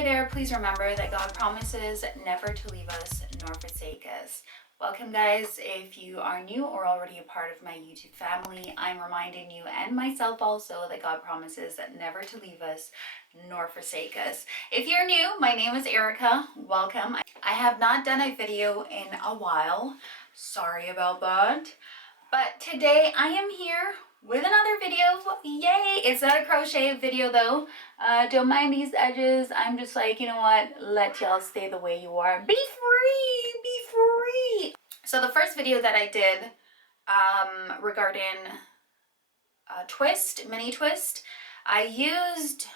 Hi there, please remember that God promises never to leave us nor forsake us. Welcome guys. If you are new or already a part of my YouTube family, I'm reminding you and myself also that God promises never to leave us nor forsake us. If you're new, my name is Erica. Welcome. I have not done a video in a while. Sorry about that. But today I am here with another video. Yay! It's not a crochet video though. Don't mind these edges. I'm just like, you know what? Let y'all stay the way you are. Be free! Be free! So the first video that I did regarding mini twist, I used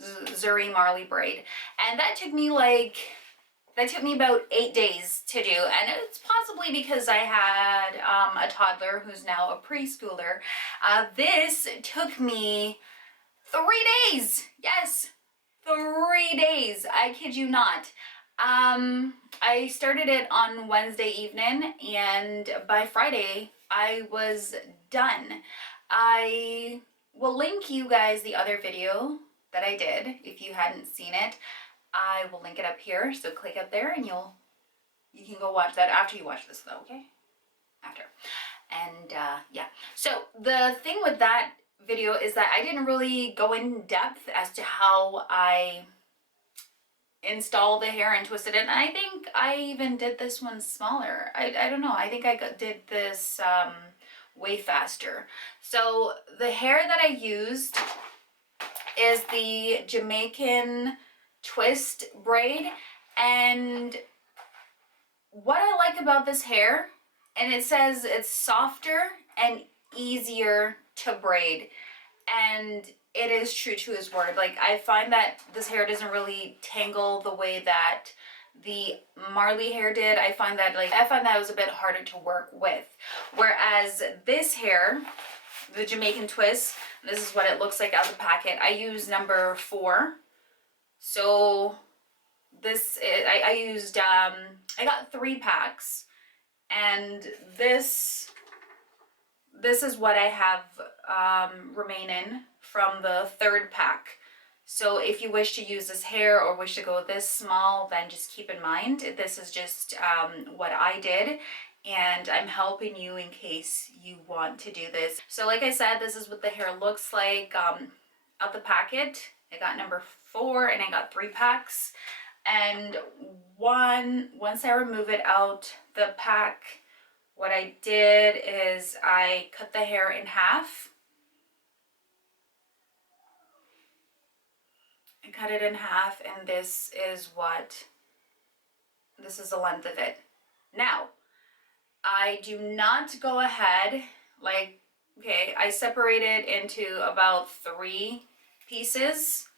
Zuri Marley braid, and that took me about 8 days to do, and it's possibly because I had a toddler who's now a preschooler. This took me 3 days. Yes, 3 days. I kid you not. I started it on Wednesday evening, and by Friday I was done. I will link you guys the other video that I did if you hadn't seen it. I will link it up here, so click up there and you can go watch that after you watch this though, okay? After. And yeah, so the thing with that video is that I didn't really go in depth as to how I install the hair and twisted it, and I think I even did this one smaller. I don't know, I think I did this way faster. So the hair that I used is the Jamaican twist braid, and what I like about this hair, and it says it's softer and easier to braid, and it is true to his word. Like, I find that this hair doesn't really tangle the way that the Marley hair did. I find that it was a bit harder to work with, whereas this hair, the Jamaican twist, this is what it looks like out of the packet. I use number 4. So this is, I used, I got 3 packs, and this is what I have remaining from the 3rd pack. So if you wish to use this hair or wish to go this small, then just keep in mind, this is just what I did, and I'm helping you in case you want to do this. So like I said, this is what the hair looks like out the packet. I got number 4 and I got 3 packs, and once I remove it out the pack, what I did is I cut the hair in half. I cut it in half, and this is the length of it. Now, I do not go ahead, like, okay, I separate it into about 3 pieces,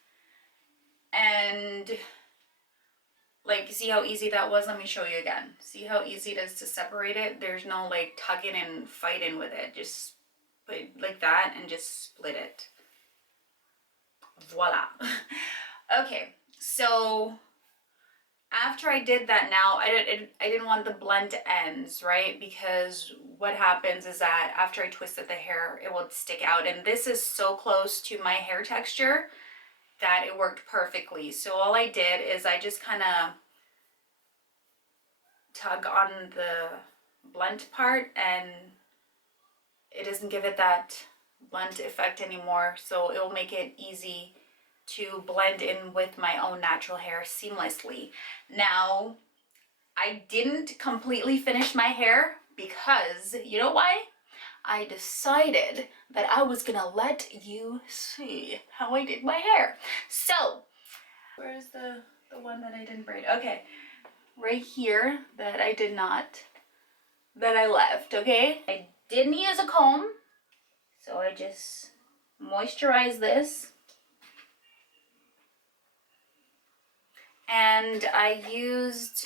and like, see how easy that was? Let me show you again. See how easy it is to separate it? There's no like tugging and fighting with it. Just put it like that and just split it. Voila. Okay, so after I did that, now I didn't want the blunt ends, right? Because what happens is that after I twisted the hair, it would stick out, and this is so close to my hair texture that it worked perfectly. So all I did is I just kind of tug on the blunt part, and it doesn't give it that blunt effect anymore, so it will make it easy to blend in with my own natural hair seamlessly. Now, I didn't completely finish my hair because, you know why? I decided that I was gonna let you see how I did my hair. So, where's the one that I didn't braid? Okay, right here that I did not, that I left, okay? I didn't use a comb, so I just moisturize this. And I used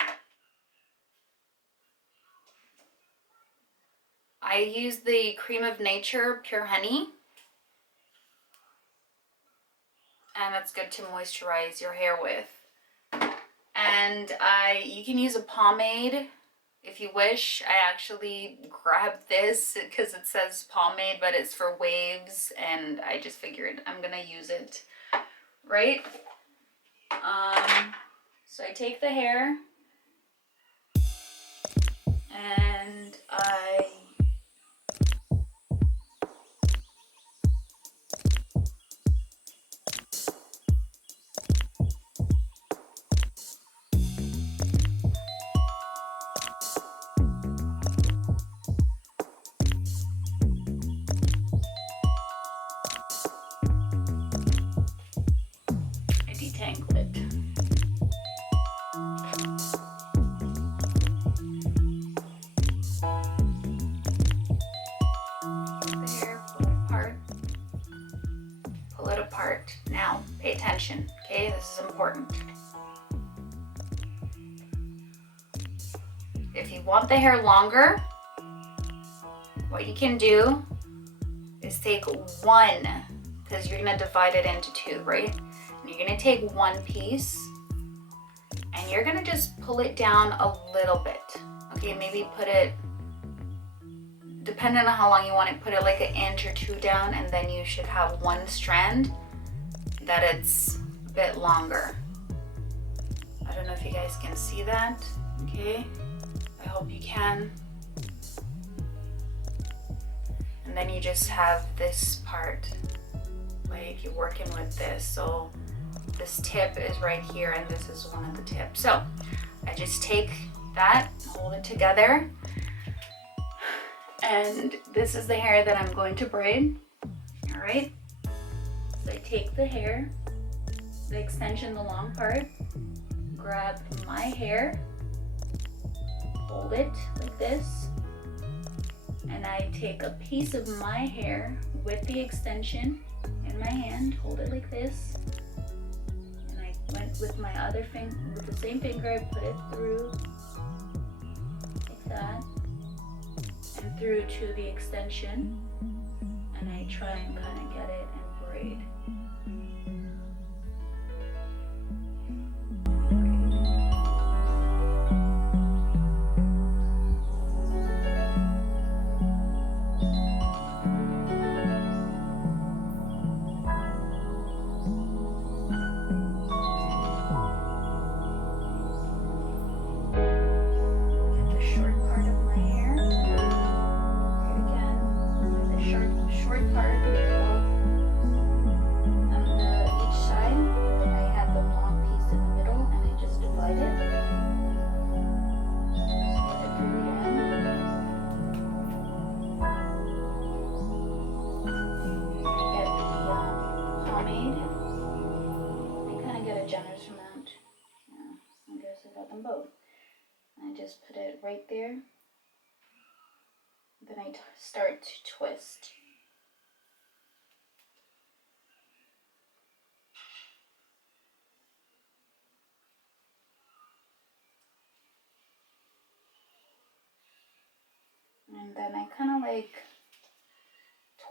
the Cream of Nature Pure Honey, and that's good to moisturize your hair with. And you can use a pomade if you wish. I actually grabbed this because it says pomade, but it's for waves, and I just figured I'm gonna use it, right? So I take the hair and I detangle it. Pull it apart. Now, pay attention, okay? This is important. If you want the hair longer, what you can do is take one, because you're gonna divide it into two, right? And you're gonna take one piece and you're gonna just pull it down a little bit. Okay, maybe put it, depending on how long you want it, put it like an inch or two down, and then you should have one strand that it's a bit longer. I don't know if you guys can see that, okay? I hope you can. And then you just have this part, like you're working with this. So this tip is right here and this is one of the tips. So I just take that, hold it together. And this is the hair that I'm going to braid, all right? So I take the hair, the extension, the long part, grab my hair, hold it like this, and I take a piece of my hair with the extension in my hand, hold it like this, and I went with my other finger, with the same finger, I put it through like that, and through to the extension, and I try and kind of get it and braid. Just put it right there. Then I start to twist. And then I kind of like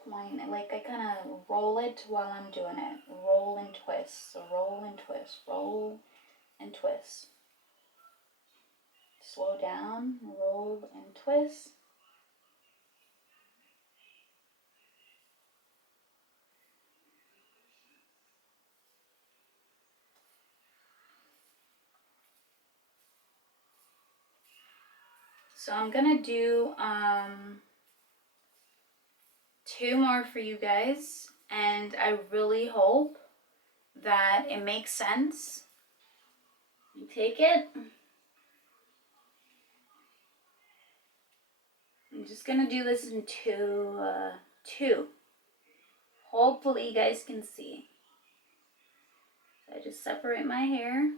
twine it, like I kind of roll it while I'm doing it. Roll and twist. So roll and twist, roll and twist. Slow down, roll and twist. So I'm gonna do two more for you guys, and I really hope that it makes sense. You take it. I'm just gonna do this in two. Hopefully you guys can see. So I just separate my hair.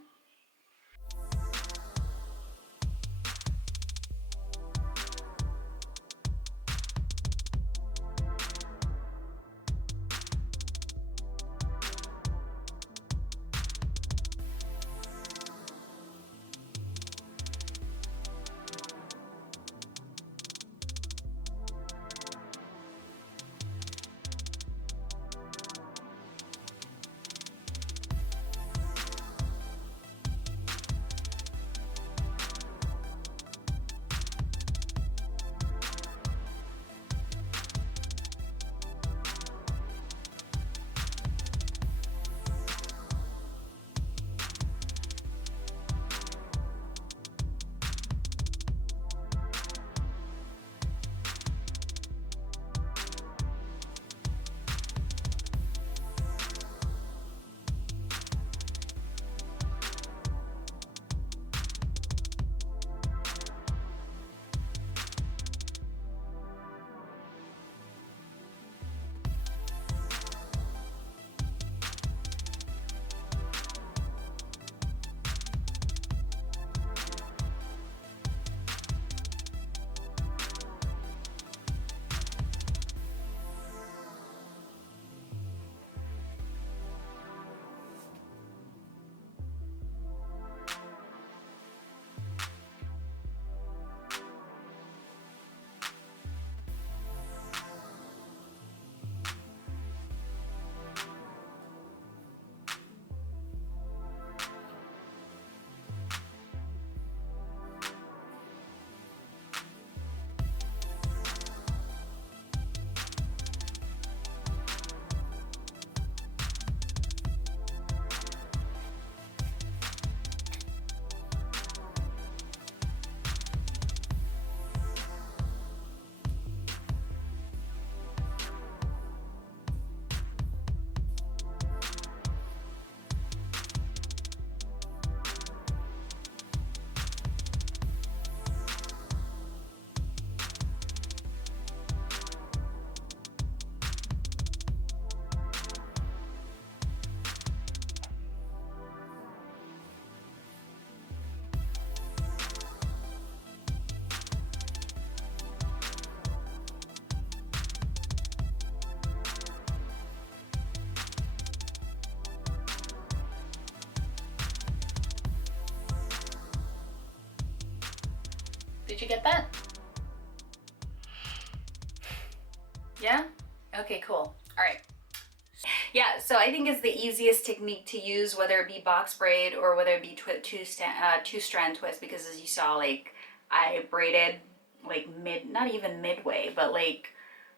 Did you get that? Yeah? Okay, cool. All right. Yeah, so I think it's the easiest technique to use, whether it be box braid or whether it be two-strand twist, because as you saw, like, I braided like not even midway, but like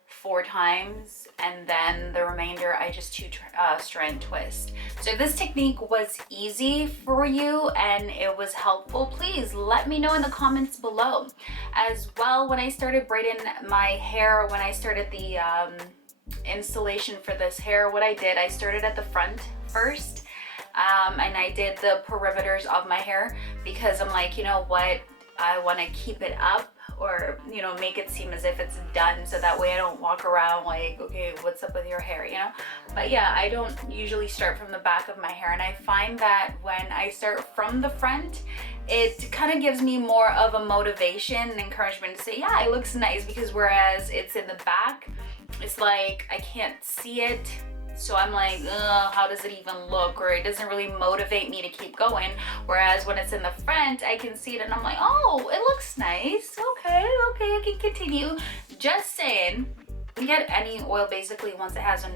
4 times, and then the remainder I just two-strand twist. So if this technique was easy for you and it was helpful, please let me know in the comments below. As well, when I started braiding my hair, when I started the installation for this hair, what I did, I started at the front first, and I did the perimeters of my hair, because I'm like, you know what, I want to keep it up, or, you know, make it seem as if it's done, so that way I don't walk around like, okay, what's up with your hair, you know? But yeah, I don't usually start from the back of my hair, and I find that when I start from the front, it kind of gives me more of a motivation and encouragement to say, yeah, it looks nice, because whereas it's in the back, it's like I can't see it, so I'm like, how does it even look? Or it doesn't really motivate me to keep going. Whereas when it's in the front, I can see it and I'm like, oh, it looks nice. Okay, I can continue. Just saying. You get any oil basically once it has a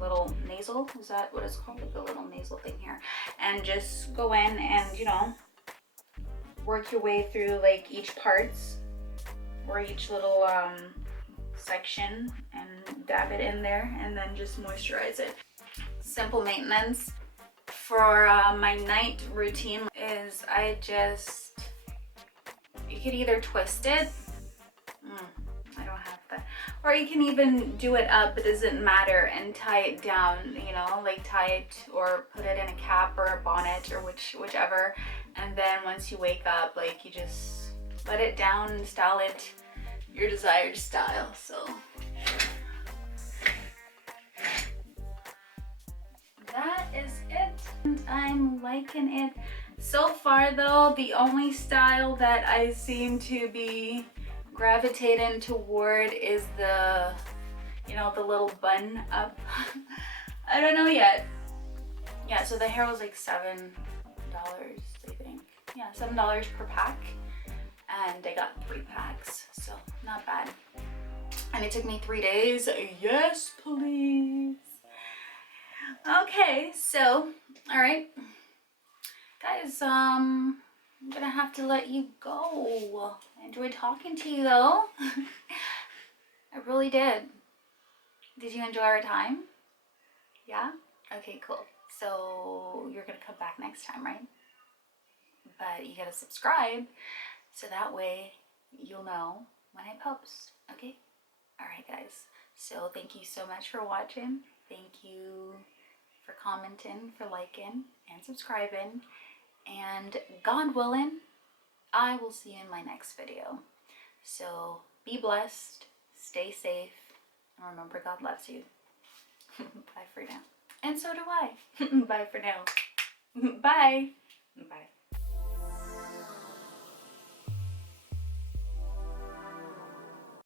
little nasal, is that what it's called? Like a little nasal thing here. And just go in and, you know, work your way through like each parts or each little section, and dab it in there, and then just moisturize it. Simple maintenance for my night routine is you could either twist it, I don't have that, or you can even do it up, it doesn't matter, and tie it down, you know, like tie it or put it in a cap or a bonnet or whichever, and then once you wake up, like, you just let it down and style it your desired style. So that is it, and I'm liking it so far. Though the only style that I seem to be gravitating toward is the, you know, the little bun up. I don't know yet. Yeah, so the hair was like $7, I think. Yeah, $7 per pack, and I got 3 packs, so not bad. And it took me 3 days. Yes, please. Okay, so, all right, guys, I'm gonna have to let you go. I enjoyed talking to you though. I really did. Did you enjoy our time? Yeah? Okay, cool. So you're gonna come back next time, right? But you gotta subscribe, so that way you'll know when I post, okay? All right, guys. So thank you so much for watching. Thank you for commenting, for liking, and subscribing. And God willing, I will see you in my next video. So be blessed, stay safe, and remember, God loves you. Bye for now. And so do I. Bye for now. Bye. Bye.